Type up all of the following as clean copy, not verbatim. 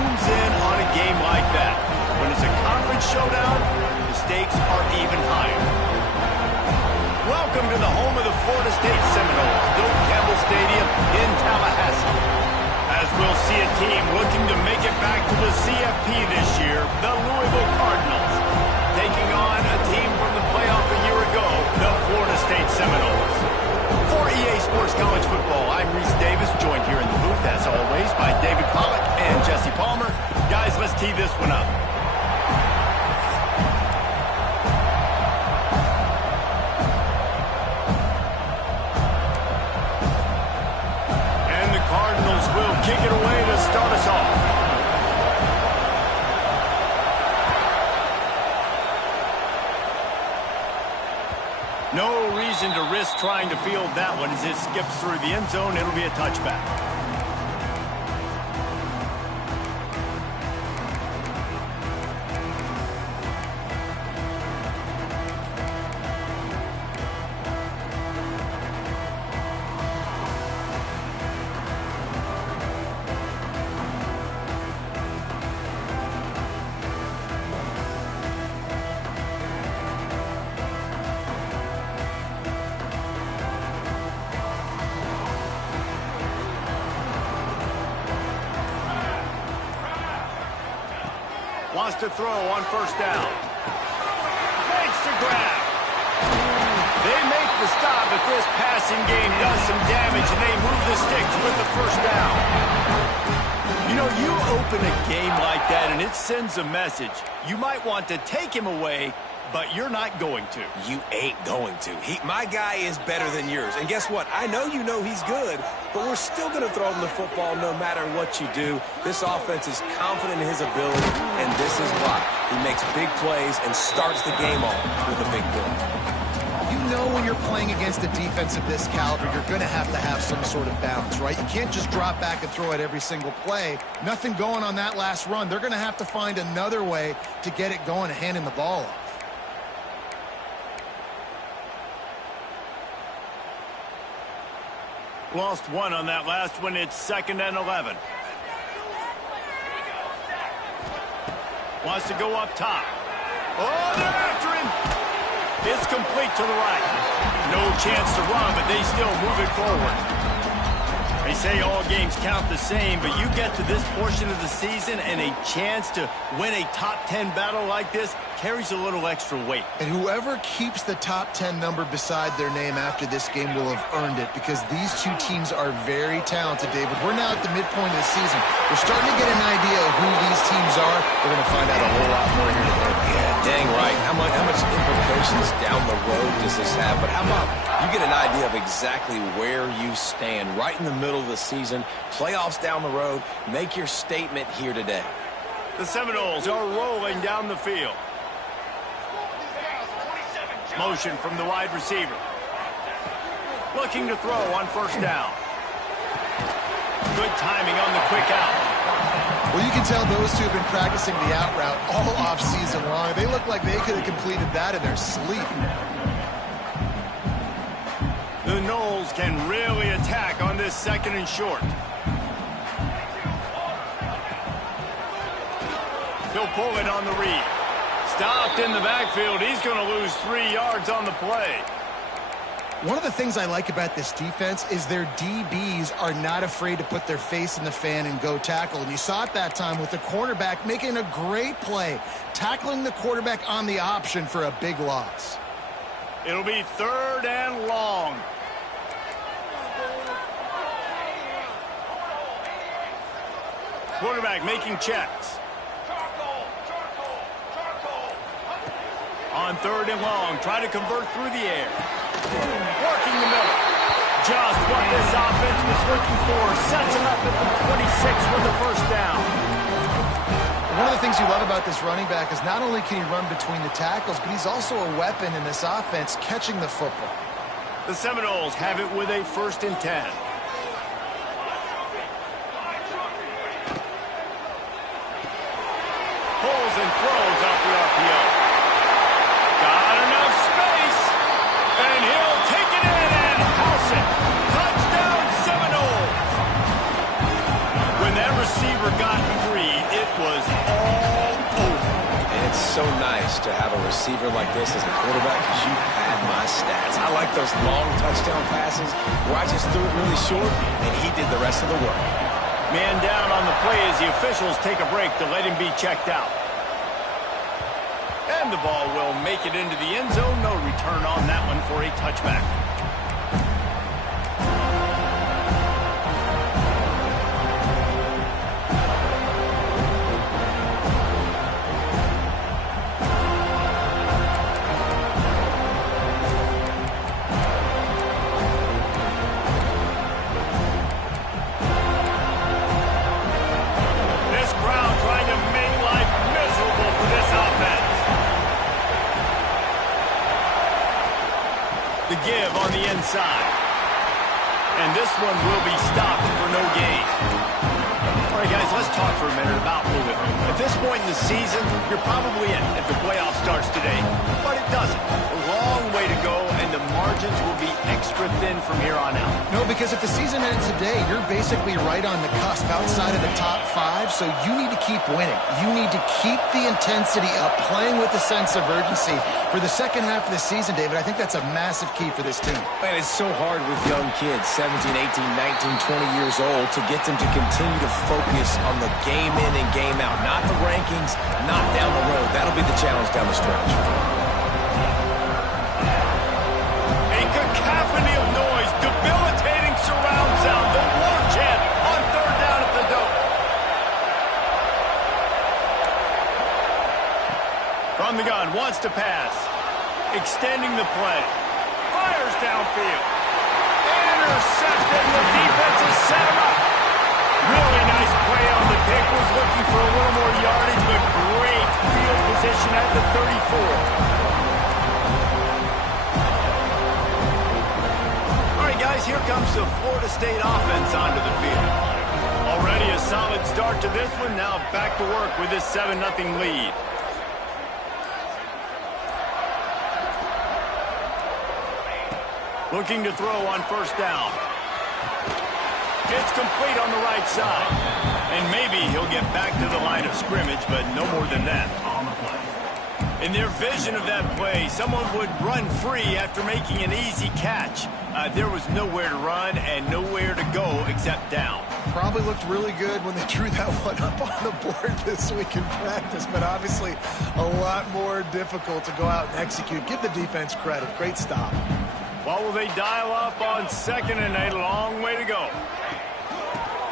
zooms in on a game like that. When it's a conference showdown, the stakes are even higher. Welcome to the home of the Florida State Seminoles, Doak Campbell Stadium in Tallahassee. As we'll see a team looking to make it back to the CFP this year, the Louisville Cardinals, taking on a team from the playoff a year ago, the Florida State Seminoles. For EA Sports College Football, I'm Reese Davis, joined here in the booth, as always, by David Pollack and Jesse Palmer. Guys, let's tee this one up. And the Cardinals will kick it away to start us off. No reason to risk trying to field that one as it skips through the end zone. It'll be a touchback. Wants to throw on first down. Makes the grab. They make the stop, but this passing game does some damage, and they move the sticks with the first down. You know, you open a game like that, and it sends a message. You might want to take him away, but you're not going to. You ain't going to. My guy is better than yours. And guess what? I know you know he's good, but we're still going to throw him the football no matter what you do. This offense is confident in his ability, and this is why. He makes big plays and starts the game off with a big play. You know when you're playing against a defense of this caliber, you're going to have some sort of balance, right? You can't just drop back and throw it every single play. Nothing going on that last run. They're going to have to find another way to get it going and handing the ball off. Lost one on that last one. It's 2nd and 11. Wants to go up top. Oh, they're after him. It's complete to the right. No chance to run, but they still move it forward. They say all games count the same, but you get to this portion of the season and a chance to win a top 10 battle like this carries a little extra weight. And whoever keeps the top 10 number beside their name after this game will have earned it, because these two teams are very talented, David. We're now at the midpoint of the season. We're starting to get an idea of who these teams are. We're going to find out a whole lot more here today. Yeah, dang right. How much implications down the road does this have? But how about you get an idea of exactly where you stand right in the middle of the season, playoffs down the road, make your statement here today. The Seminoles are rolling down the field. Motion from the wide receiver. Looking to throw on first down. Good timing on the quick out. Well, you can tell those two have been practicing the out route all off-season long. They look like they could have completed that in their sleep. The Noles can really attack on this 2nd and short. He'll pull it on the read. Stopped in the backfield. He's going to lose 3 yards on the play. One of the things I like about this defense is their DBs are not afraid to put their face in the fan and go tackle. And you saw it that time with the cornerback making a great play, tackling the quarterback on the option for a big loss. It'll be 3rd and long. Quarterback making checks. On 3rd and long, try to convert through the air. Working the middle. Just what this offense was looking for. Sets him up at the 26 with the first down. One of the things you love about this running back is not only can he run between the tackles, but he's also a weapon in this offense catching the football. The Seminoles have it with a 1st and 10. Pulls and throws off the RPO. Got enough space, and he'll take it in and house it. Touchdown, Seminoles. When that receiver got free, was all over. And it's so nice to have a receiver like this as a quarterback because you had my stats. I like those long touchdown passes where I just threw it really short and he did the rest of the work. Man down on the play as the officials take a break to let him be checked out. And the ball will make it into the end zone. No return on that one for a touchback. The give on the inside. And this one will be stopped for no gain. All right, guys, let's talk for a minute about Louisville. At this point in the season, you're probably in if the playoff starts today. But it doesn't. A long way to go, and the margins will be extra thin from here on out. No, because if the season ends today, you're basically right on the cusp outside of the top 5, so you need to keep winning. You need to keep the intensity up, playing with a sense of urgency. For the second half of the season, David, I think that's a massive key for this team. Man, it's so hard with young kids, 17, 18, 19, 20 years old, to get them to continue to focus on the game in and game out. Not the rankings, not down the road. That'll be the challenge down the stretch. A cacophony of noise, debilitating surround sound, the war chant on third down at the Dome. From the gun, wants to pass. Extending the play. Fires downfield. Intercepted. The defense has set him up. Really nice play on the pick. Was looking for a little more yardage, but great field position at the 34. All right, guys, here comes the Florida State offense onto the field. Already a solid start to this one. Now back to work with this 7-0 lead. Looking to throw on first down. It's complete on the right side. And maybe he'll get back to the line of scrimmage, but no more than that. In their vision of that play, someone would run free after making an easy catch. There was nowhere to run and nowhere to go except down. Probably looked really good when they drew that one up on the board this week in practice, but obviously a lot more difficult to go out and execute. Give the defense credit. Great stop. What will they dial up on 2nd and 8? Long way to go.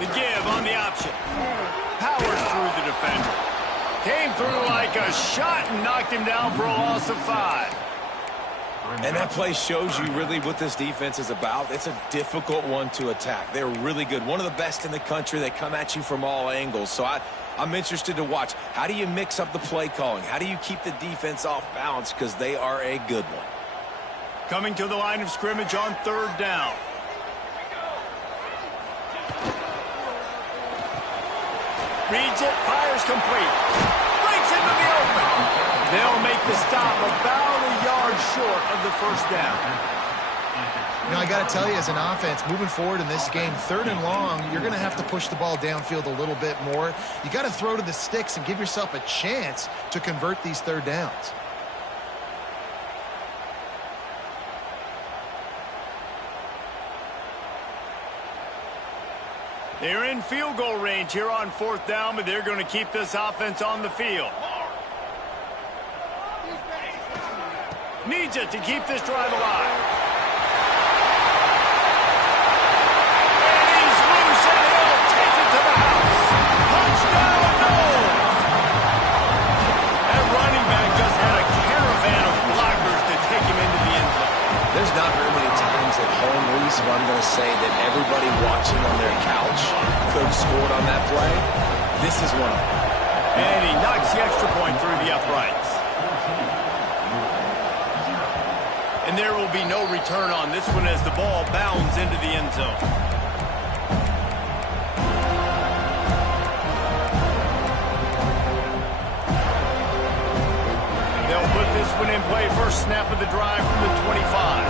The give on the option. Powers through the defender. Came through like a shot and knocked him down for a loss of 5. And that play shows you really what this defense is about. It's a difficult one to attack. They're really good. One of the best in the country. They come at you from all angles. So I'm interested to watch. How do you mix up the play calling? How do you keep the defense off balance? Because they are a good one. Coming to the line of scrimmage on 3rd down. Reads it, fires complete. Breaks into the open. They'll make the stop about a yard short of the first down. You know, I got to tell you, as an offense, moving forward in this game, 3rd and long, you're going to have to push the ball downfield a little bit more. You got to throw to the sticks and give yourself a chance to convert these 3rd downs. They're in field goal range here on 4th down, but they're going to keep this offense on the field. Needs it to keep this drive alive. And he's loose and he'll take it to the house. Touchdown, no! That running back just had a caravan of blockers to take him into the end zone. There's not very many times at home, Reese, where I'm going to say that everybody watching on their couch could have scored on that play. This is one of them. And he knocks the extra point through the uprights. And there will be no return on this one as the ball bounds into the end zone. They'll put this one in play. First snap of the drive from the 25.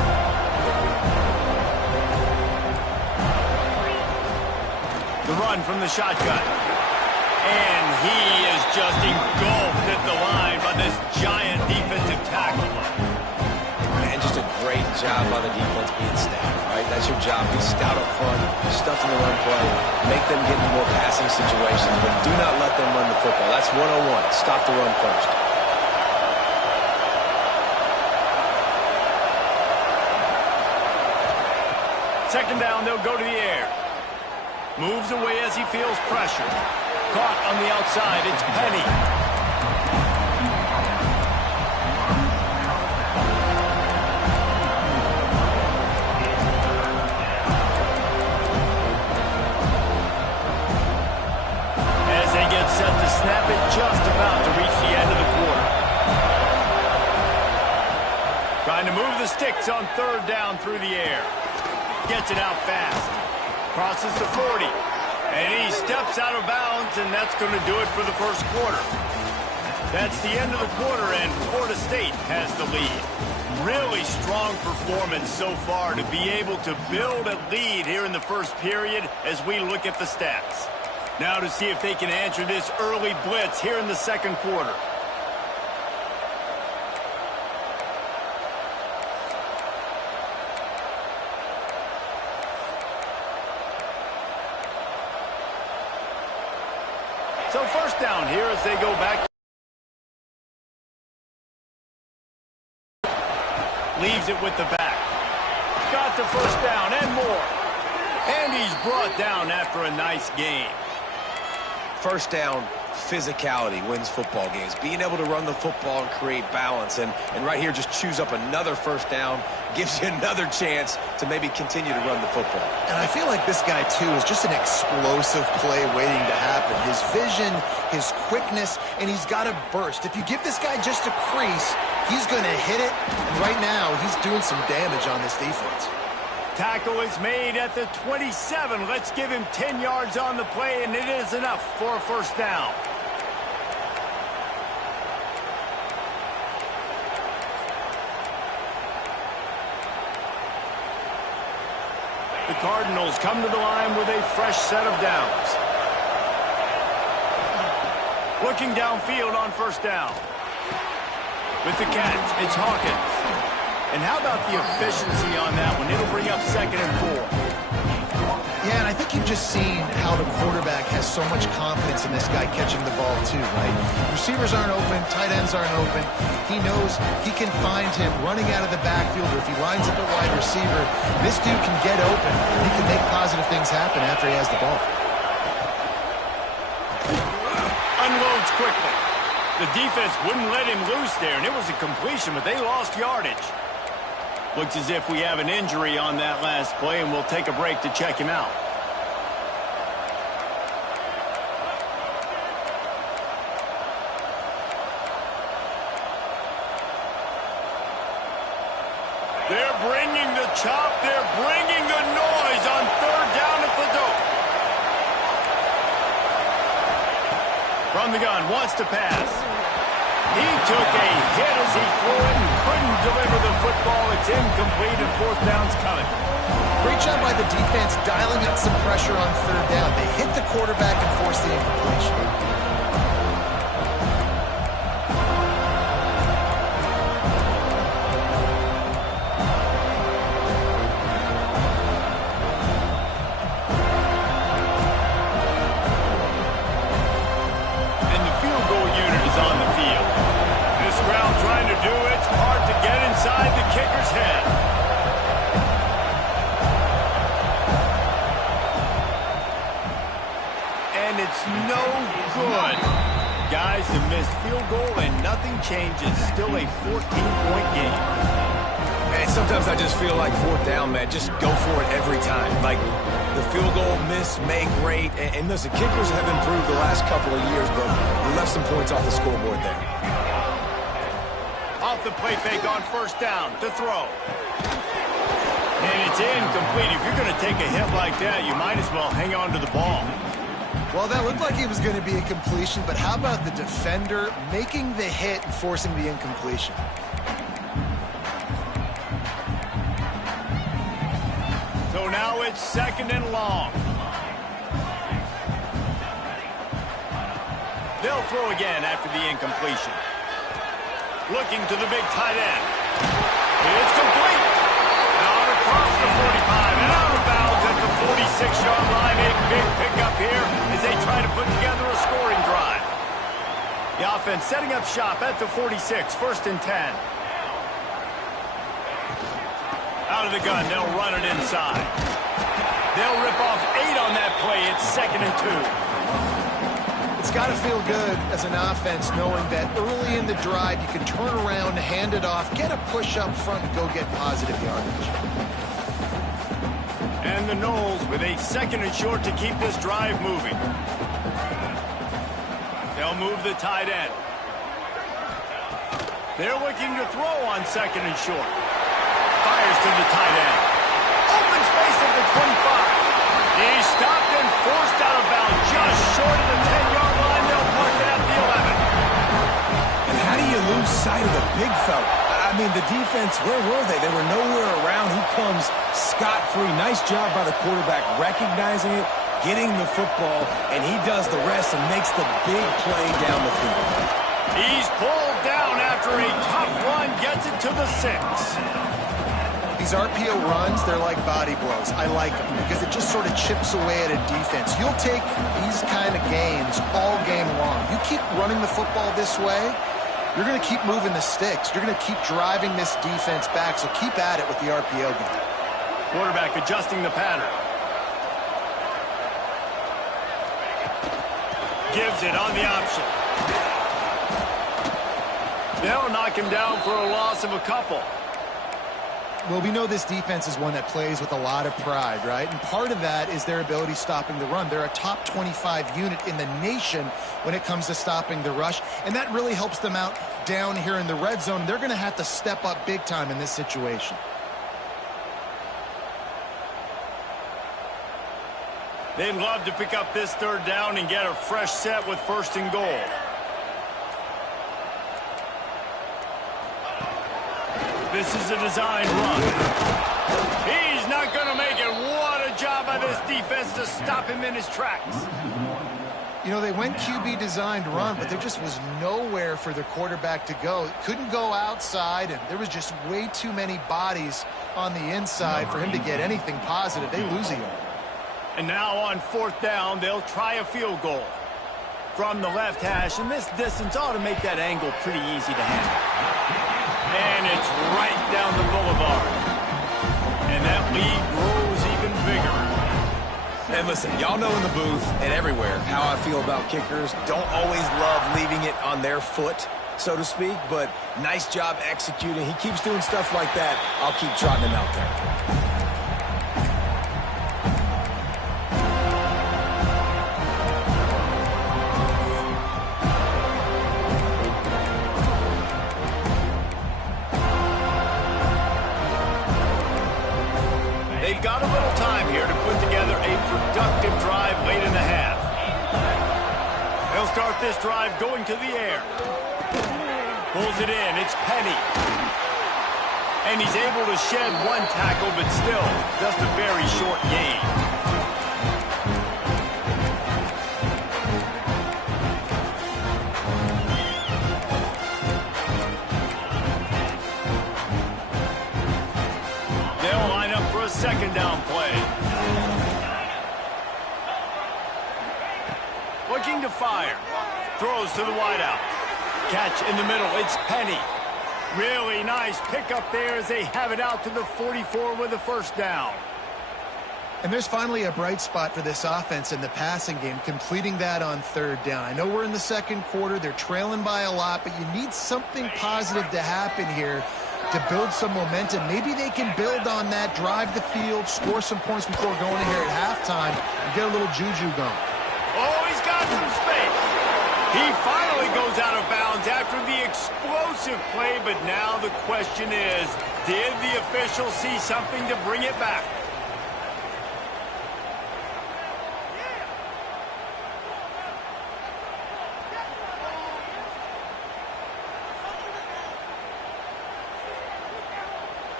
The run from the shotgun. And he is job by the defense being stout, right? That's your job. Be stout up front, stuff in the run play, make them get into more passing situations, but do not let them run the football. That's 101. Stop the run first. Second down, they'll go to the air. Moves away as he feels pressure. Caught on the outside, it's Penny. As they get set to snap it, just about to reach the end of the quarter. Trying to move the sticks on third down through the air. Gets it out fast. Crosses the 40. And he steps out of bounds, and that's going to do it for the first quarter. That's the end of the quarter, and Florida State has the lead. Really strong performance so far to be able to build a lead here in the first period as we look at the stats. Now to see if they can answer this early blitz here in the second quarter. So first down here as they go back. Leaves it with the back. Got the first down and more. And he's brought down after a nice gain. First down, physicality wins football games. Being able to run the football and create balance. And right here, just choose up another first down. Gives you another chance to maybe continue to run the football. And I feel like this guy, too, is just an explosive play waiting to happen. His vision, his quickness, and he's got a burst. If you give this guy just a crease, he's going to hit it. And right now, he's doing some damage on this defense. Tackle is made at the 27. Let's give him 10 yards on the play, and it is enough for a first down. The Cardinals come to the line with a fresh set of downs. Looking downfield on first down. With the catch, it's Hawkins. And how about the efficiency on that one? It'll bring up 2nd and 4. Yeah, and I think you've just seen how the quarterback has so much confidence in this guy catching the ball too, right? Receivers aren't open, tight ends aren't open. He knows he can find him running out of the backfield, or if he lines up a wide receiver, this dude can get open. He can make positive things happen after he has the ball. Unloads quickly. The defense wouldn't let him loose there, and it was a completion, but they lost yardage. Looks as if we have an injury on that last play, and we'll take a break to check him out. They're bringing the chop. They're bringing the noise on third down at the dope. From the gun, wants to pass. He took a hit as he threw it and couldn't deliver the football. It's incomplete and fourth down's coming. Great job by the defense dialing up some pressure on third down. They hit the quarterback and forced the incompletion. Inside the kicker's head. And it's no good. Guys, the missed field goal and nothing changes. Still a 14-point game. Man, sometimes I just feel like fourth down, man. Just go for it every time. Like the field goal, miss, make, great. And listen, kickers have improved the last couple of years, but we left some points off the scoreboard there. Off the play fake on first down to throw. And it's incomplete. If you're going to take a hit like that, you might as well hang on to the ball. Well, that looked like it was going to be a completion, but how about the defender making the hit and forcing the incompletion? So now it's 2nd and long. They'll throw again after the incompletion. Looking to the big tight end. It's complete. 45, and out of bounds at the 46-yard line. A big pickup here as they try to put together a scoring drive. The offense setting up shop at the 46, 1st and 10. Out of the gun, they'll run it inside. They'll rip off 8 on that play. It's 2nd and 2. It's got to feel good as an offense knowing that early in the drive you can turn around, hand it off, get a push up front, and go get positive yardage. And the Knowles with a 2nd and short to keep this drive moving. They'll move the tight end. They're looking to throw on 2nd and short. Fires to the tight end. Open space at the 25. He's stopped and forced out of bounds just short of the 10-yard line. They'll mark it at the 11. And how do you lose sight of the big fella? I mean, the defense, where were they? They were nowhere around. He comes scot-free. Nice job by the quarterback recognizing it, getting the football, and he does the rest and makes the big play down the field. He's pulled down after a tough run, gets it to the 6. These RPO runs, they're like body blows. I like them because it just sort of chips away at a defense. You'll take these kind of games all game long. You keep running the football this way, you're going to keep moving the sticks. You're going to keep driving this defense back, so keep at it with the RPO game. Quarterback adjusting the pattern. Gives it on the option. They'll knock him down for a loss of a couple. Well, we know this defense is one that plays with a lot of pride, right? And part of that is their ability stopping the run. They're a top 25 unit in the nation when it comes to stopping the rush, and that really helps them out down here in the red zone. They're going to have to step up big time in this situation. They'd love to pick up this 3rd down and get a fresh set with 1st and goal. This is a designed run. He's not going to make it. What a job by this defense to stop him in his tracks. You know, they went QB designed run, but there just was nowhere for the quarterback to go. Couldn't go outside, and there was just way too many bodies on the inside for him to get anything positive. They lose a yard. And now on 4th down, they'll try a field goal. From the left hash, and this distance ought to make that angle pretty easy to handle. And it's right down the boulevard. And that lead grows even bigger. And listen, y'all know in the booth and everywhere how I feel about kickers. Don't always love leaving it on their foot, so to speak, but nice job executing. He keeps doing stuff like that. I'll keep trotting him out there. They've got a little time here to put together a productive drive late in the half. They'll start this drive going to the air. Pulls it in. It's Penny. And he's able to shed 1 tackle, but still just a very short gain. They'll line up for a 2nd down play. Looking to fire. Throws to the wideout. Catch in the middle. It's Penny. Really nice pickup there as they have it out to the 44 with a 1st down. And there's finally a bright spot for this offense in the passing game, completing that on 3rd down. I know we're in the 2nd quarter. They're trailing by a lot, but you need something positive to happen here to build some momentum. Maybe they can build on that, drive the field, score some points before going in here at halftime, and get a little juju going. Oh, he's got some space. He finally goes out of bounds after the explosive play, but now the question is, did the official see something to bring it back?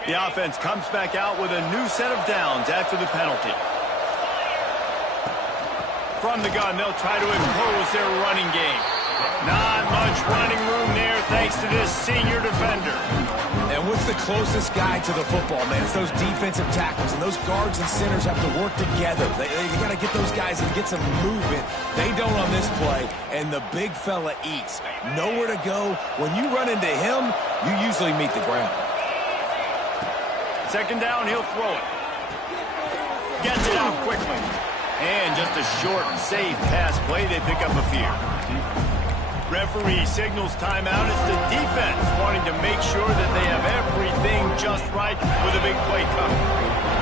The offense comes back out with a new set of downs after the penalty. From the gun, they'll try to impose their running game. Not much running room there thanks to this senior defender. And what's the closest guy to the football, man. It's those defensive tackles, and those guards and centers have to work together. They got to get those guys and get some movement. They don't on this play, and the big fella eats. Nowhere to go. When you run into him, you usually meet the ground. Second down, he'll throw it. Gets it out quickly. And just a short, safe pass play. They pick up a few. Referee signals timeout. It's the defense wanting to make sure that they have everything just right with a big play coming.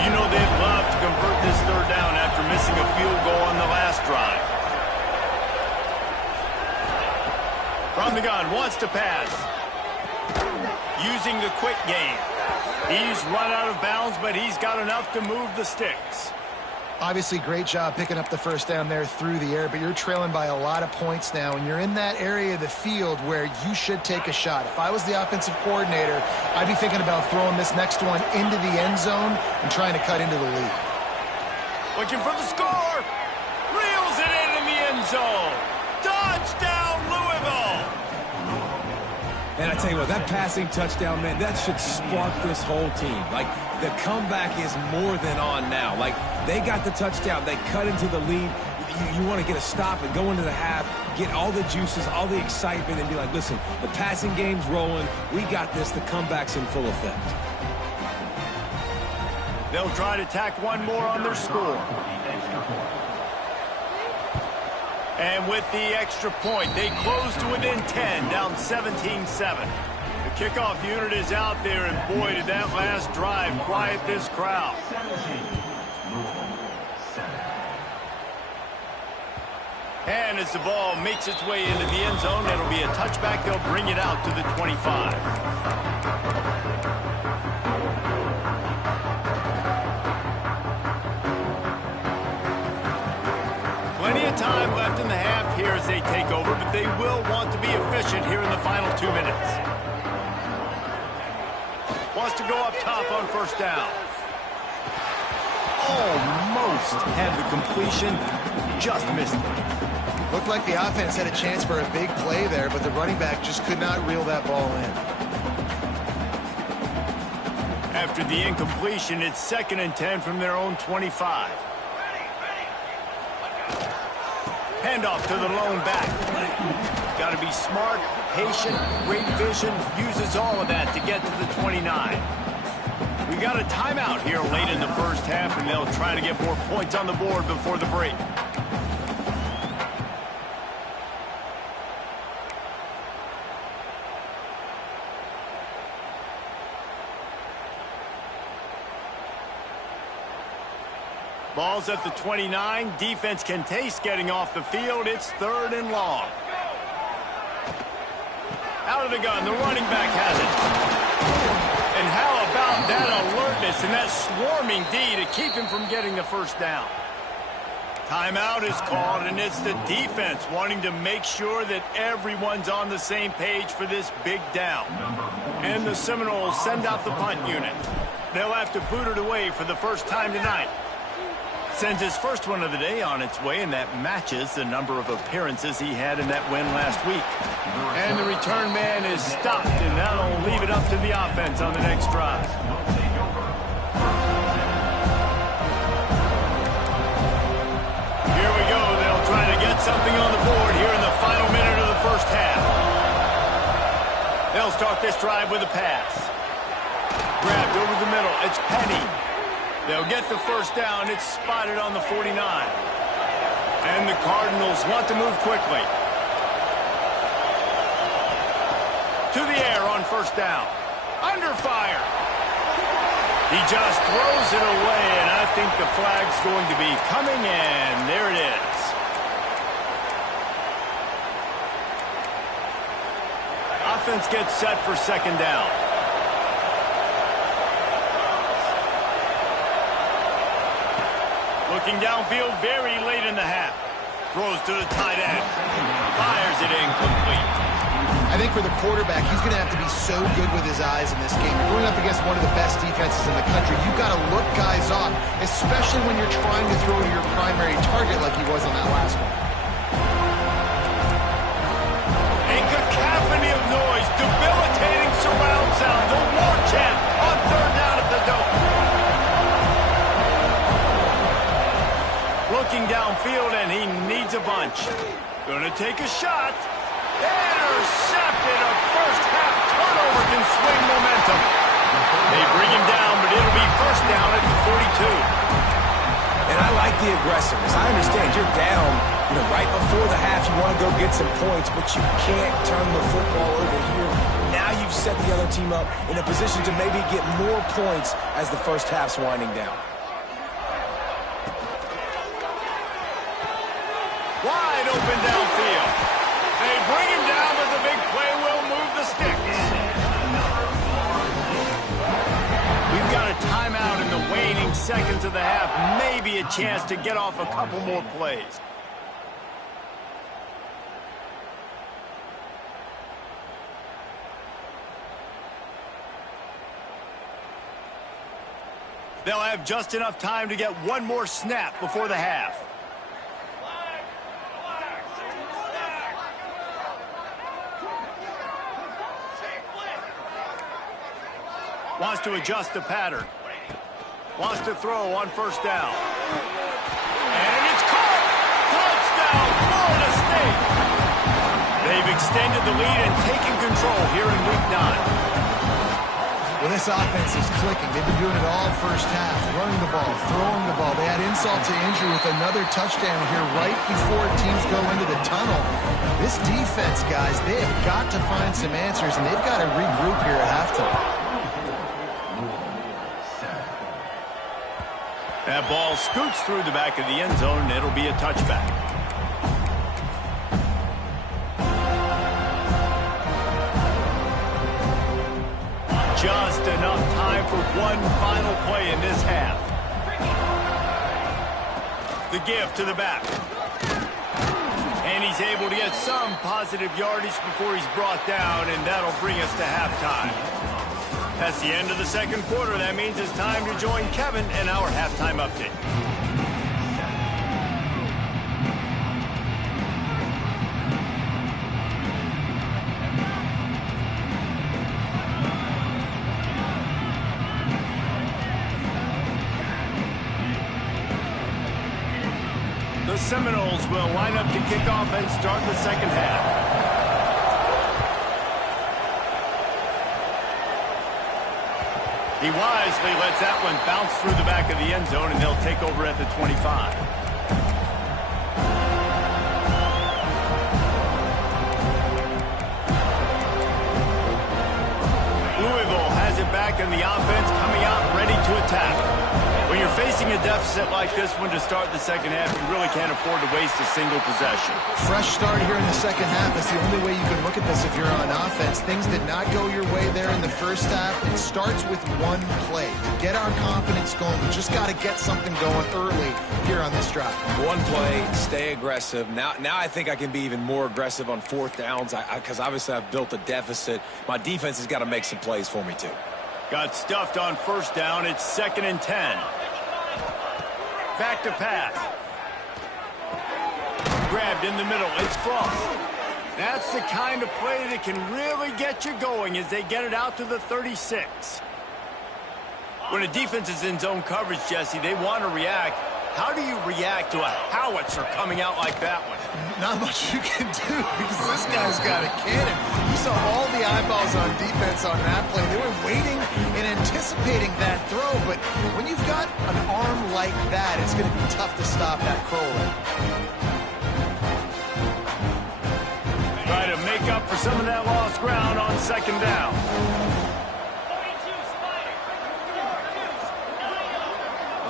You know they'd love to convert this third down after missing a field goal on the last drive. From the gun, wants to pass. Using the quick game. He's run out of bounds, but he's got enough to move the sticks. Obviously, great job picking up the first down there through the air, but you're trailing by a lot of points now, and you're in that area of the field where you should take a shot. If I was the offensive coordinator, I'd be thinking about throwing this next one into the end zone and trying to cut into the lead. Looking for the score. Reels it in the end zone. Touchdown, Louisville. And I tell you what, that passing touchdown, man, that should spark this whole team. Like, the comeback is more than on now. Like, they got the touchdown. They cut into the lead. You want to get a stop and go into the half, get all the juices, all the excitement, and be like, listen, the passing game's rolling. We got this. The comeback's in full effect. They'll try to tack one more on their score. And with the extra point, they close to within 10, down 17-7. The kickoff unit is out there, and boy, did that last drive quiet this crowd. And as the ball makes its way into the end zone, it'll be a touchback. They'll bring it out to the 25. Plenty of time left in the half here as they take over, but they will want to be efficient here in the final 2 minutes. Wants to go up top on first down. Almost had the completion, just missed it. Looked like the offense had a chance for a big play there, but the running back just could not reel that ball in. After the incompletion, it's 2nd and 10 from their own 25. Handoff to the lone back. Got to be smart, patient, great vision, uses all of that to get to the 29. We got a timeout here late in the first half, and they'll try to get more points on the board before the break. Ball's at the 29. Defense can taste getting off the field. It's 3rd and long. Out of the gun, the running back has it. And how about that alertness and that swarming D to keep him from getting the first down? Timeout is called, and it's the defense wanting to make sure that everyone's on the same page for this big down. And the Seminoles send out the punt unit. They'll have to boot it away for the first time tonight. Sends his first one of the day on its way, and that matches the number of appearances he had in that win last week. And the return man is stopped, and that'll leave it up to the offense on the next drive. Here we go. They'll try to get something on the board here in the final minute of the first half. They'll start this drive with a pass. Grabbed over the middle. It's Penny. They'll get the first down. It's spotted on the 49. And the Cardinals want to move quickly. To the air on first down. Under fire. He just throws it away, and I think the flag's going to be coming, and there it is. Offense gets set for 2nd down. Looking downfield very late in the half. Throws to the tight end. Fires it incomplete. I think for the quarterback, he's going to have to be so good with his eyes in this game. You're going up against one of the best defenses in the country. You've got to look guys off, especially when you're trying to throw to your primary target like he was on that last one. A cacophony of noise, debilitating surround sound. The war chant field, and he needs a bunch. Gonna take a shot. Intercepted. A first-half turnover can swing momentum. They bring him down, but it'll be first down at the 42. And I like the aggressiveness. I understand you're down, right before the half. You want to go get some points, but you can't turn the football over here. Now you've set the other team up in a position to maybe get more points as the first half's winding down. Wide open downfield. They bring him down, but the big play will move the sticks. We've got a timeout in the waning seconds of the half. Maybe a chance to get off a couple more plays. They'll have just enough time to get one more snap before the half. Wants to adjust the pattern. Wants to throw on first down. And it's caught! Touchdown, Florida State! They've extended the lead and taken control here in Week 9. Well, this offense is clicking. They've been doing it all first half. Running the ball, throwing the ball. They had insult to injury with another touchdown here right before teams go into the tunnel. This defense, guys, they have got to find some answers, and they've got to regroup here at halftime. That ball scoots through the back of the end zone, and it'll be a touchback. Just enough time for one final play in this half. The give to the back. And he's able to get some positive yardage before he's brought down, and that'll bring us to halftime. That's the end of the second quarter. That means it's time to join Kevin in our halftime update. The Seminoles will line up to kick off and start the second half. He wisely lets that one bounce through the back of the end zone, and they'll take over at the 25. Louisville has it back in the offense, coming out ready to attack. When you're facing a deficit like this one to start the second half, you really can't afford to waste a single possession. Fresh start here in the second half. That's the only way you can look at this if you're on offense. Things did not go your way there in the first half. It starts with one play. To get our confidence going, we just got to get something going early here on this drive. One play, stay aggressive. Now I think I can be even more aggressive on fourth downs because obviously I've built a deficit. My defense has got to make some plays for me too. Got stuffed on first down. It's 2nd and 10. Back to pass. Grabbed in the middle. It's Frost. That's the kind of play that can really get you going as they get it out to the 36. When a defense is in zone coverage, Jesse, they want to react. How do you react to a howitzer coming out like that one? Not much you can do because this guy's got a cannon. You saw all the eyeballs on defense on that play. They were waiting and anticipating that throw, but when you've got an arm like that, it's going to be tough to stop that crawler. Try to make up for some of that lost ground on second down.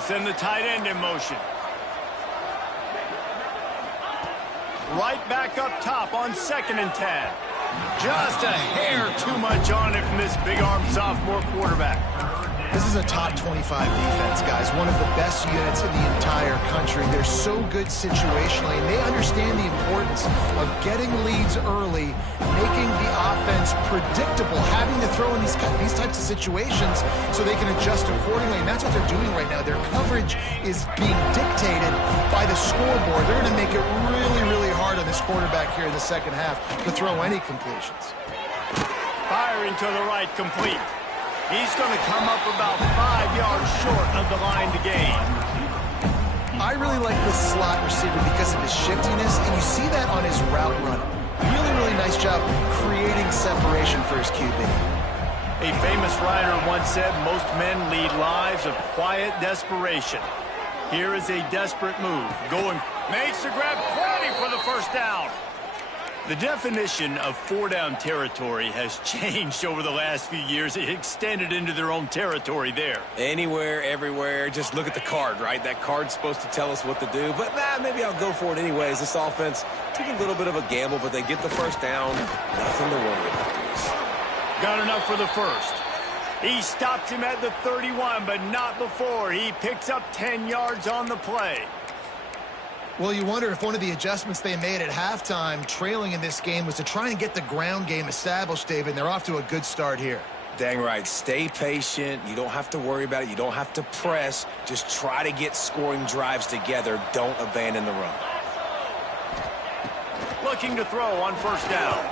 Send the tight end in motion. Right back up top on 2nd and 10. Just a hair too much on it from this big-armed sophomore quarterback. This is a top 25 defense, guys. One of the best units in the entire country. They're so good situationally, and they understand the importance of getting leads early, making the offense predictable, having to throw in these types of situations so they can adjust accordingly, and that's what they're doing right now. Their coverage is being dictated by the scoreboard. They're going to make it really, really hard on this quarterback here in the second half to throw any completions. Firing to the right, complete. He's going to come up about 5 yards short of the line to gain. I really like this slot receiver because of his shiftiness, and you see that on his route running. Really, really nice job creating separation for his QB. A famous writer once said, most men lead lives of quiet desperation. Here is a desperate move. Going, makes the grab, ready for the first down. The definition of four-down territory has changed over the last few years. It extended into their own territory there. Anywhere, everywhere, just look at the card, right? That card's supposed to tell us what to do, but maybe I'll go for it anyways. This offense took a little bit of a gamble, but they get the first down. Nothing to worry about. Got enough for the first. He stops him at the 31, but not before. He picks up 10 yards on the play. Well, you wonder if one of the adjustments they made at halftime, trailing in this game, was to try and get the ground game established, David, and they're off to a good start here. Dang right. Stay patient. You don't have to worry about it. You don't have to press. Just try to get scoring drives together. Don't abandon the run. Looking to throw on first down.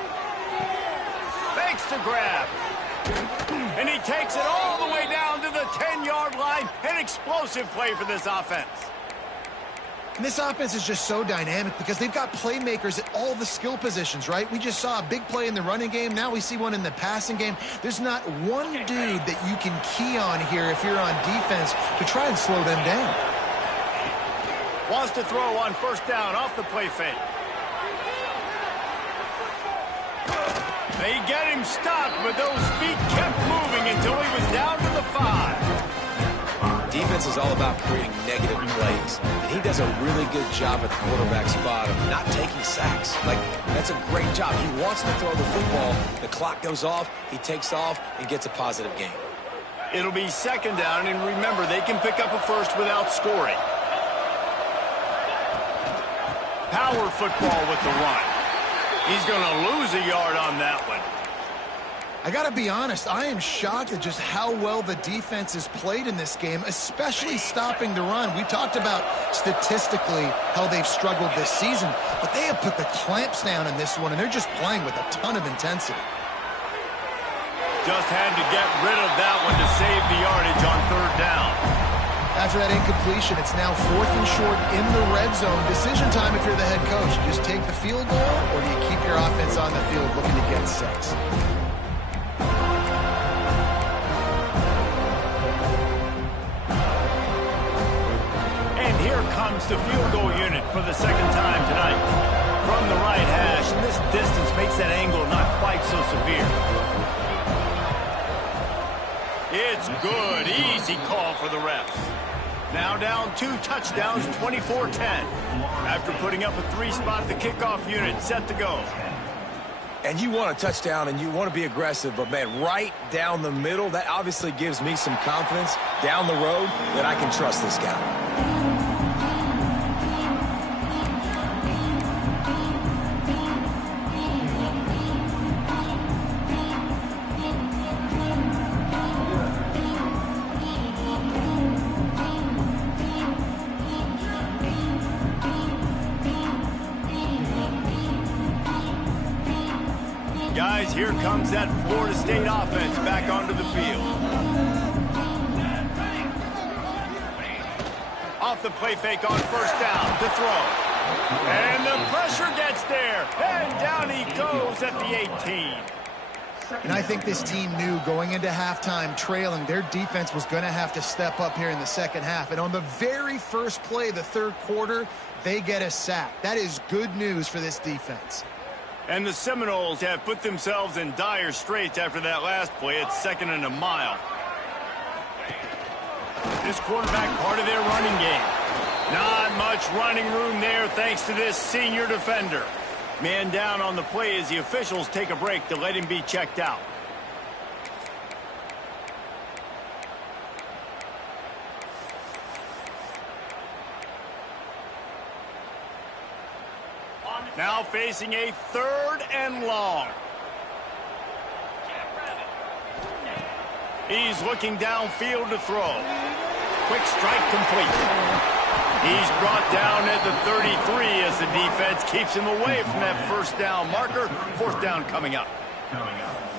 Makes the grab. And he takes it all the way down to the 10-yard line. An explosive play for this offense. And this offense is just so dynamic because they've got playmakers at all the skill positions, right? We just saw a big play in the running game. Now we see one in the passing game. There's not one dude that you can key on here if you're on defense to try and slow them down. Wants to throw on first down off the play fake. They get him stopped, but those feet kept moving until he was down to the 5. Defense is all about creating negative plays, and he does a really good job at the quarterback spot of not taking sacks. Like, that's a great job. He wants to throw the football. The clock goes off, he takes off, and gets a positive gain. It'll be second down, and remember, they can pick up a first without scoring. Power football with the run. He's going to lose a yard on that one. I got to be honest, I am shocked at just how well the defense has played in this game, especially stopping the run. We talked about statistically how they've struggled this season, but they have put the clamps down in this one, and they're just playing with a ton of intensity. Just had to get rid of that one to save the yardage on third down. After that incompletion, it's now 4th and short in the red zone. Decision time if you're the head coach. You just take the field goal, or do you keep your offense on the field looking to get 6? Here comes the field goal unit for the second time tonight. From the right hash, and this distance makes that angle not quite so severe. It's good. Easy call for the refs. Now down 2 touchdowns, 24-10. After putting up a 3-spot, the kickoff unit set to go. And you want a touchdown, and you want to be aggressive, but, man, right down the middle, that obviously gives me some confidence down the road that I can trust this guy. Guys, here comes that Florida State offense back onto the field. Off the play fake on first down to throw. And the pressure gets there. And down he goes at the 18. And I think this team knew going into halftime trailing, their defense was going to have to step up here in the second half. And on the very first play, the third quarter, they get a sack. That is good news for this defense. And the Seminoles have put themselves in dire straits after that last play. It's 2nd and a mile. This quarterback part of their running game. Not much running room there thanks to this senior defender. Man down on the play as the officials take a break to let him be checked out. Now facing a 3rd and long. He's looking downfield to throw. Quick strike complete. He's brought down at the 33 as the defense keeps him away from that first down marker. 4th down coming up.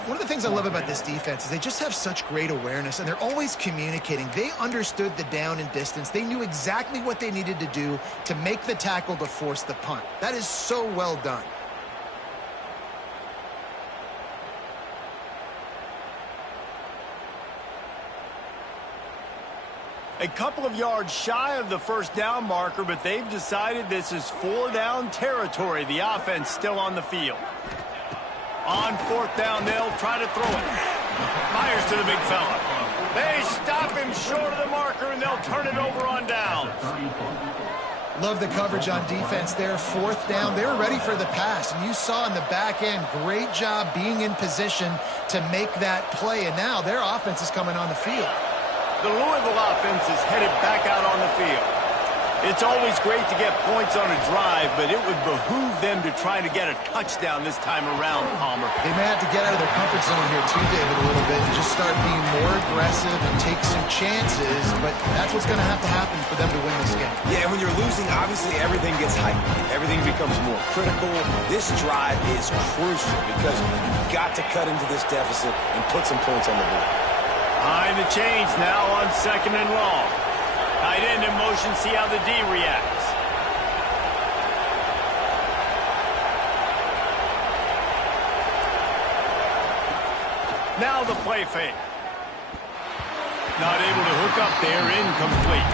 One of the things I love about this defense is they just have such great awareness, and they're always communicating. They understood the down and distance. They knew exactly what they needed to do to make the tackle to force the punt. That is so well done. A couple of yards shy of the first down marker, but they've decided this is 4-down territory. The offense still on the field. On 4th down, they'll try to throw it. Fires to the big fella. They stop him short of the marker, and they'll turn it over on downs. Love the coverage on defense there. 4th down, they were ready for the pass. And you saw in the back end, great job being in position to make that play. And now their offense is coming on the field. The Louisville offense is headed back out on the field. It's always great to get points on a drive, but it would behoove them to try to get a touchdown this time around, Palmer. They may have to get out of their comfort zone here too, David, a little bit, and just start being more aggressive and take some chances, but that's what's going to happen for them to win this game. Yeah, and when you're losing, obviously everything gets heightened. Everything becomes more critical. This drive is crucial because you've got to cut into this deficit and put some points on the board. Behind the chains now on 2nd and long. Tight end in motion, see how the D reacts. Now the play fake. Not able to hook up there, incomplete.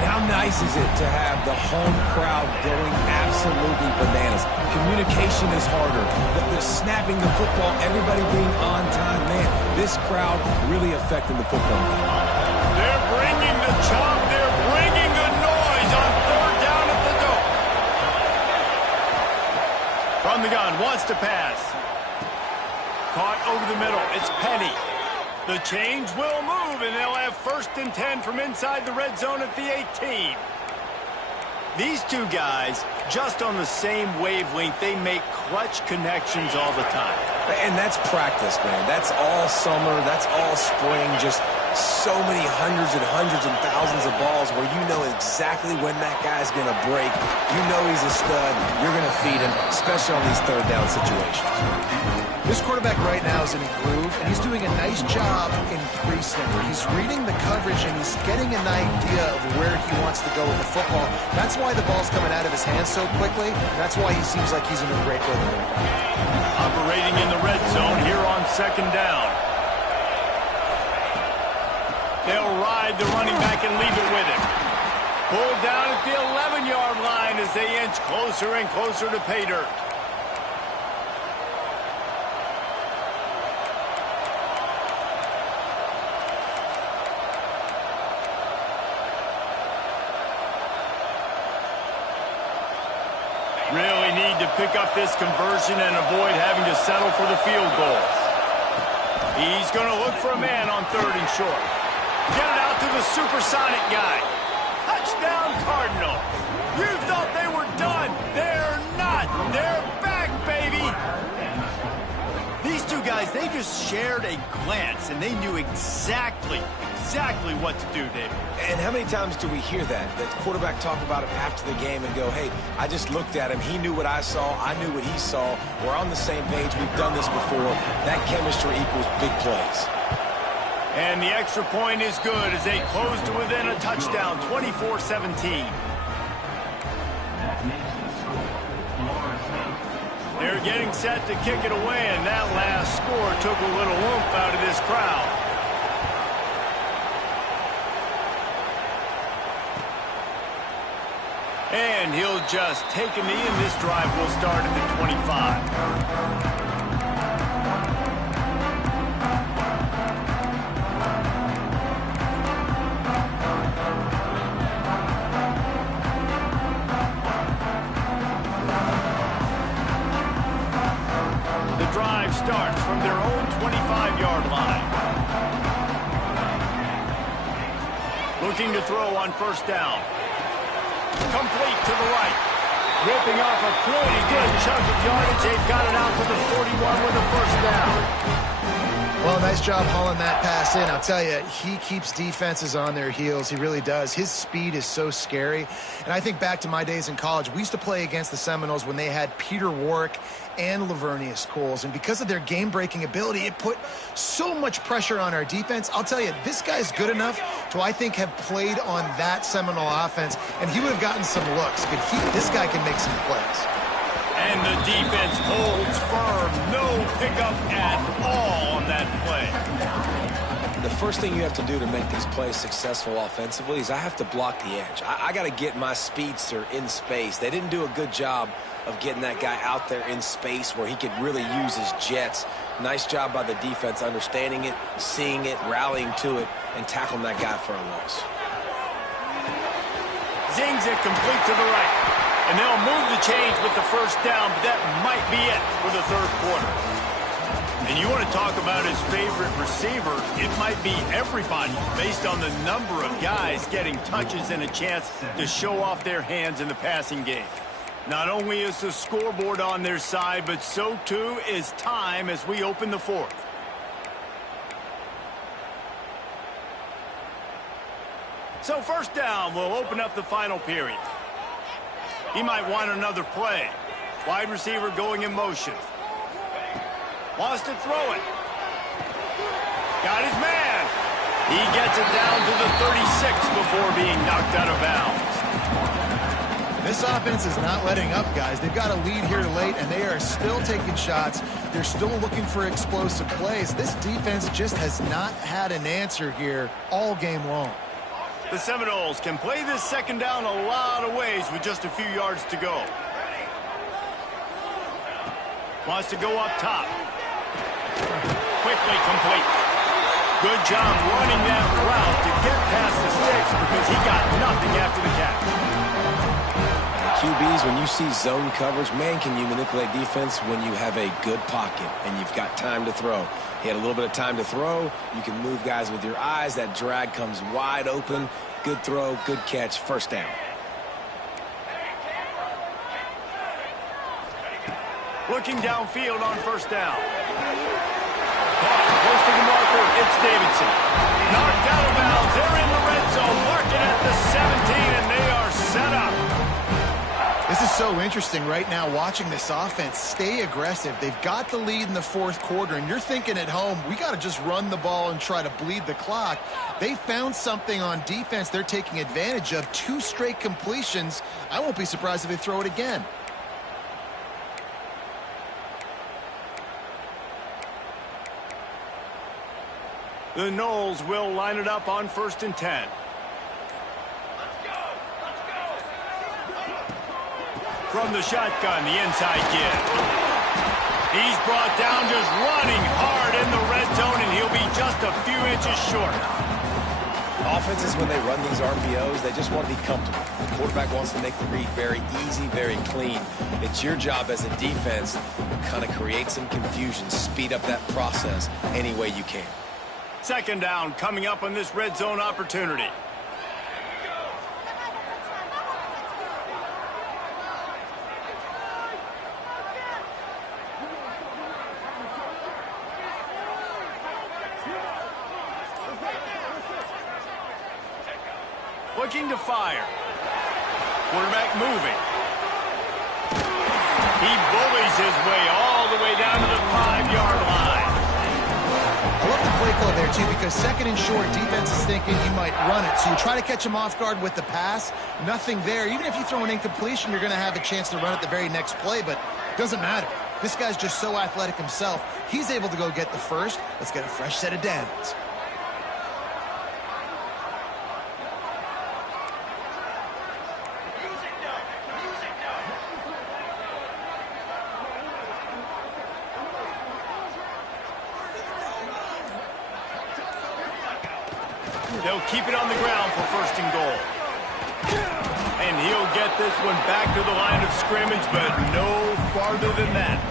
And how nice is it to have the home crowd going absolutely bananas? Communication is harder, but they're snapping the football, everybody being on time. Man, this crowd really affecting the football game. They're bringing the chop. They're bringing the noise on 3rd down at the dope. From the gun, wants to pass. Caught over the middle. It's Penny. The change will move, and they'll have 1st and 10 from inside the red zone at the 18. These two guys, just on the same wavelength, they make clutch connections all the time. And that's practice, man. That's all summer. That's all spring. Just so many hundreds and thousands of balls where you know exactly when that guy's going to break. You know he's a stud. You're going to feed him, especially on these 3rd down situations. This quarterback right now is in a groove, and he's doing a nice job in pre-snapper. He's reading the coverage, and he's getting an idea of where he wants to go with the football. That's why the ball's coming out of his hands so quickly. That's why he seems like he's in a great rhythm. Operating in the red zone here on 2nd down. They'll ride the running back and leave it with him. Pulled down at the 11-yard line as they inch closer and closer to pay dirt. Really need to pick up this conversion and avoid having to settle for the field goal. He's going to look for a man on 3rd and short. Get it out to the supersonic guy. Touchdown, Cardinals. You thought they were done. They're not. They're back, baby. These two guys, they just shared a glance, and they knew exactly what to do, David. And how many times do we hear that? The quarterback talk about it after the game and go, hey, I just looked at him. He knew what I saw. I knew what he saw. We're on the same page. We've done this before. That chemistry equals big plays. And the extra point is good as they close to within a touchdown, 24-17. They're getting set to kick it away, and that last score took a little oomph out of this crowd. And he'll just take a knee, and this drive will start at the 25. The drive starts from their own 25-yard line. Looking to throw on 1st down. Complete to the right. Ripping off a pretty good chunk of yardage. They've got it out to the 41 with a 1st down. Well, nice job hauling that pass in. I'll tell you, he keeps defenses on their heels. He really does. His speed is so scary. And I think back to my days in college, we used to play against the Seminoles when they had Peter Warrick and Lavernius Coles. And because of their game-breaking ability, it put so much pressure on our defense. I'll tell you, this guy's good enough to, I think, have played on that Seminole offense, and he would have gotten some looks. But this guy can make some plays. And the defense holds firm. No pickup at all on that play. The first thing you have to do to make these plays successful offensively is I have to block the edge. I got to get my speedster in space. They didn't do a good job of getting that guy out there in space where he could really use his jets. Nice job by the defense understanding it, seeing it, rallying to it, and tackling that guy for a loss. Zings it complete to the right. And they'll move the chains with the first down, but that might be it for the third quarter. And you want to talk about his favorite receiver, it might be everybody based on the number of guys getting touches and a chance to show off their hands in the passing game. Not only is the scoreboard on their side, but so too is time as we open the fourth. So first down will open up the final period. He might want another play. Wide receiver going in motion. Wants to throw it. Got his man. He gets it down to the 36 before being knocked out of bounds. This offense is not letting up, guys. They've got a lead here late, and they are still taking shots. They're still looking for explosive plays. This defense just has not had an answer here all game long. The Seminoles can play this second down a lot of ways with just a few yards to go. Wants to go up top. Quickly complete. Good job running that route to get past the sticks because he got nothing after the catch. QBs, when you see zone coverage, man, can you manipulate defense when you have a good pocket and you've got time to throw. He had a little bit of time to throw. You can move guys with your eyes. That drag comes wide open. Good throw, good catch, first down. Looking downfield on first down. Close to the marker, it's Davidson. Knocked out of bounds. They're in the red zone. Marking at the 17, and they are set up. This is so interesting right now watching this offense stay aggressive. They've got the lead in the fourth quarter, and you're thinking at home, we got to just run the ball and try to bleed the clock. They found something on defense they're taking advantage of. 2 straight completions. I won't be surprised if they throw it again. The Noles will line it up on 1st and 10. From the shotgun, the inside kid. He's brought down just running hard in the red zone, and he'll be just a few inches short. Offenses, when they run these RPOs, they just want to be comfortable. The quarterback wants to make the read very easy, very clean. It's your job as a defense to kind of create some confusion, speed up that process any way you can. Second down coming up on this red zone opportunity. Looking to fire. Quarterback moving. He bullies his way all the way down to the 5-yard line. I love the play call there, too, because second and short, defense is thinking you might run it. So you try to catch him off guard with the pass. Nothing there. Even if you throw an incompletion, you're going to have a chance to run it the very next play, but it doesn't matter. This guy's just so athletic himself. He's able to go get the first. Let's get a fresh set of downs. They'll keep it on the ground for 1st and goal. And he'll get this one back to the line of scrimmage, but no farther than that.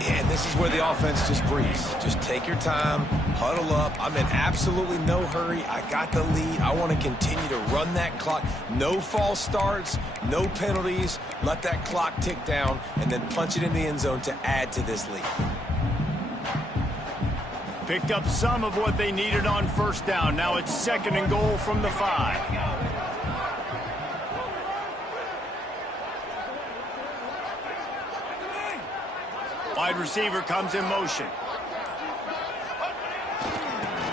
Yeah, and this is where the offense just breathes. Just take your time, huddle up. I'm in absolutely no hurry. I got the lead. I want to continue to run that clock. No false starts, no penalties. Let that clock tick down, and then punch it in the end zone to add to this lead. Picked up some of what they needed on first down. Now it's 2nd and goal from the 5. Wide receiver comes in motion.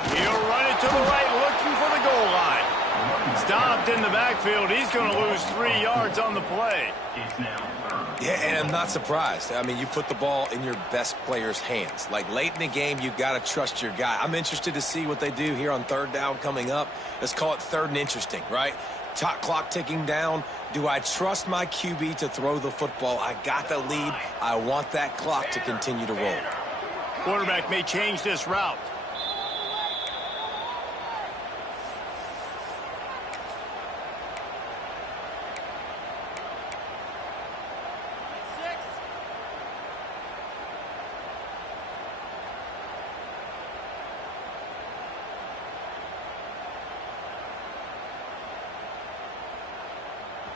He'll run it to the right, looking for the goal line. Stopped in the backfield. He's going to lose 3 yards on the play. Yeah, and I'm not surprised. I mean, you put the ball in your best player's hands. Like, late in the game, you've got to trust your guy. I'm interested to see what they do here on 3rd down coming up. Let's call it 3rd and interesting, right? Top clock ticking down. Do I trust my QB to throw the football? I got the lead. I want that clock to continue to roll. Quarterback may change this route.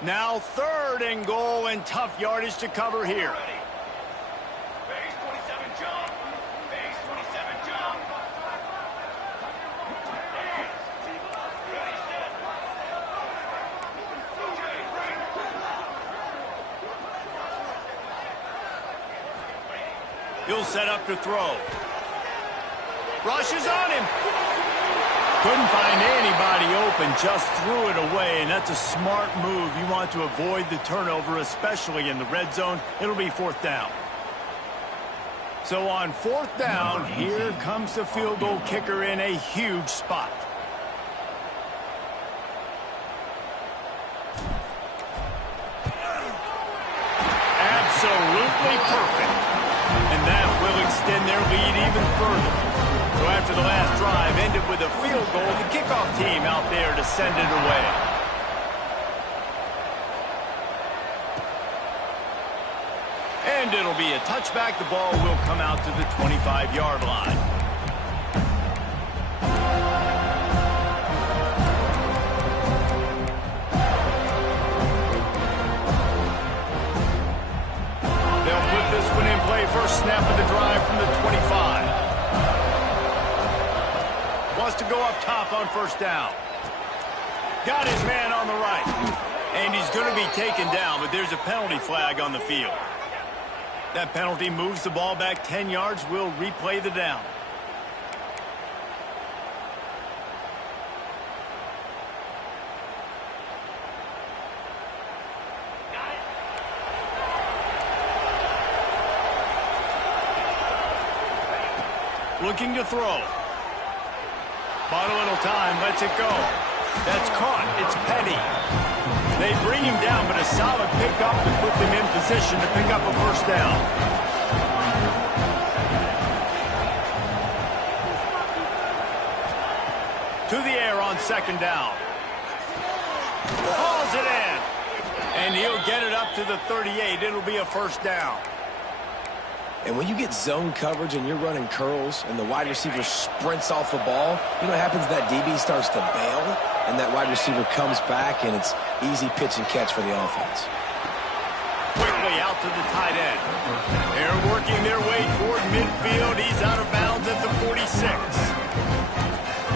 Now 3rd and goal, and tough yardage to cover here. Base 27 jump. Base 27 jump. He'll set up to throw. Rushes on him. Couldn't find anybody open, just threw it away, and that's a smart move. You want to avoid the turnover, especially in the red zone. It'll be 4th down. So on 4th down, here comes the field goal kicker in a huge spot. Absolutely perfect. And that will extend their lead even further. So after the last drive ended with a field goal, the kickoff team out there to send it away. And it'll be a touchback. The ball will come out to the 25-yard line. They'll put this one in play. First snap of the drive from the 25. Wants to go up top on 1st down. Got his man on the right. And he's going to be taken down, but there's a penalty flag on the field. That penalty moves the ball back 10 yards. We'll replay the down. Looking to throw. Bought a little time, lets it go. That's caught. It's Petty. They bring him down, but a solid pickup to put them in position to pick up a 1st down. To the air on 2nd down. Hauls it in. And he'll get it up to the 38. It'll be a 1st down. And when you get zone coverage and you're running curls and the wide receiver sprints off the ball, you know what happens? That DB starts to bail, and that wide receiver comes back, and it's easy pitch and catch for the offense. Quickly out to the tight end. They're working their way toward midfield. He's out of bounds at the 46.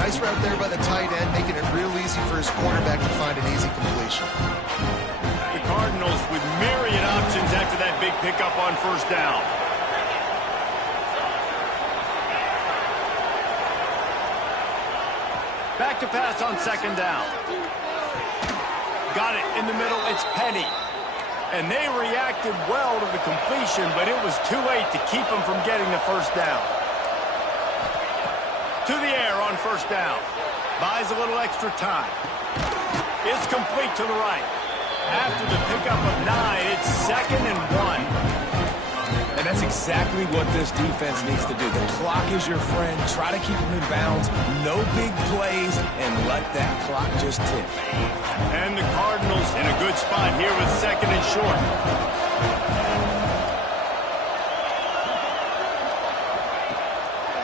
Nice route there by the tight end, making it real easy for his quarterback to find an easy completion. The Cardinals with myriad options after that big pickup on 1st down. Back to pass on 2nd down. Got it in the middle. It's Penny. And they reacted well to the completion, but it was too late to keep them from getting the 1st down. To the air on 1st down. Buys a little extra time. It's complete to the right. After the pickup of 9, it's 2nd and 1. And that's exactly what this defense needs to do. The clock is your friend. Try to keep them in bounds. No big plays, and let that clock just tick. And the Cardinals in a good spot here with 2nd and short.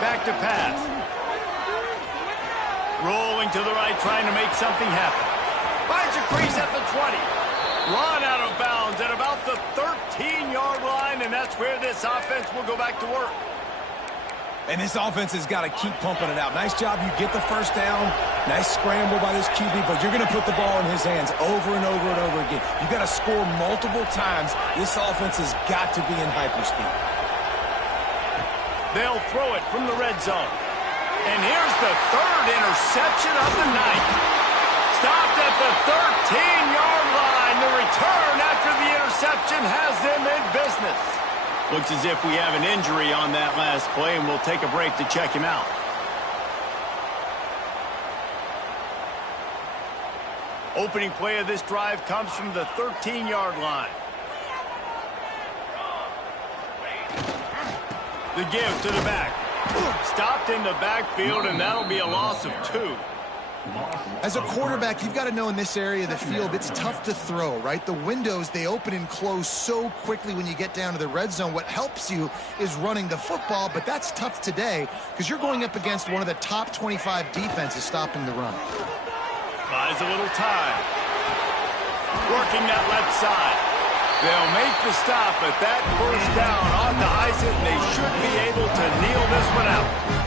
Back to pass. Rolling to the right, trying to make something happen. Finds a crease at the 20. Run out of bounds at about the 13-yard line, and that's where this offense will go back to work. And this offense has got to keep pumping it out. Nice job. You get the first down. Nice scramble by this QB, but you're going to put the ball in his hands over and over and over again. You got to score multiple times. This offense has got to be in hyperspeed. They'll throw it from the red zone. And here's the third interception of the night. Stopped at the 13-yard line. The return after the interception has them in business. Looks as if we have an injury on that last play, and we'll take a break to check him out. Opening play of this drive comes from the 13-yard line. The give to the back. Stopped in the backfield, and that'll be a loss of 2. As a quarterback, you've got to know in this area of the field, it's tough to throw, right? The windows, they open and close so quickly when you get down to the red zone. What helps you is running the football, but that's tough today because you're going up against one of the top 25 defenses stopping the run. Buys a little time. Working that left side. They'll make the stop, but that first down ought to ice it, and they should be able to kneel this one out.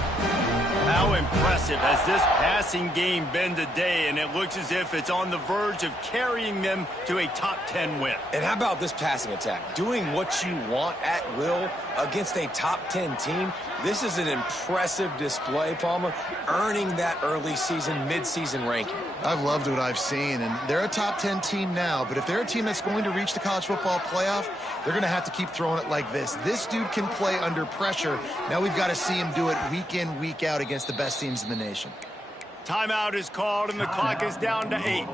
How impressive has this passing game been today, and it looks as if it's on the verge of carrying them to a top 10 win. And how about this passing attack? Doing what you want at will against a top 10 team. This is an impressive display, Palmer, earning that early season, mid-season ranking. I've loved what I've seen, and they're a top 10 team now, but if they're a team that's going to reach the college football playoff, they're going to have to keep throwing it like this. This dude can play under pressure. Now we've got to see him do it week in, week out against the best teams in the nation. Timeout is called, and the clock is down to 8.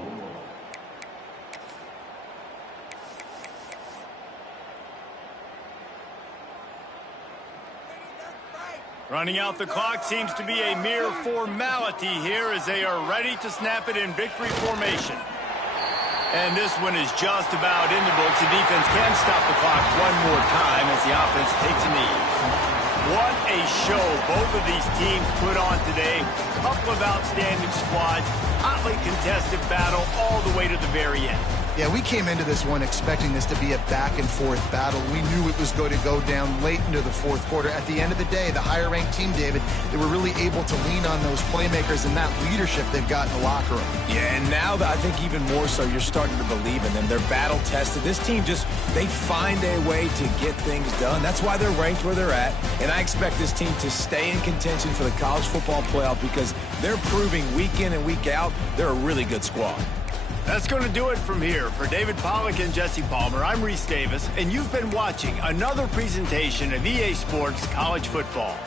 Running out the clock seems to be a mere formality here as they are ready to snap it in victory formation. And this one is just about in the books. The defense can stop the clock one more time as the offense takes a knee. What a show both of these teams put on today. Couple of outstanding squads. Hotly contested battle all the way to the very end. Yeah, we came into this one expecting this to be a back-and-forth battle. We knew it was going to go down late into the fourth quarter. At the end of the day, the higher-ranked team, David, they were really able to lean on those playmakers and that leadership they've got in the locker room. Yeah, and now I think even more so, you're starting to believe in them. They're battle-tested. This team they find a way to get things done. That's why they're ranked where they're at. And I expect this team to stay in contention for the college football playoff because they're proving week in and week out they're a really good squad. That's going to do it from here. For David Pollack and Jesse Palmer, I'm Reese Davis, and you've been watching another presentation of EA Sports College Football.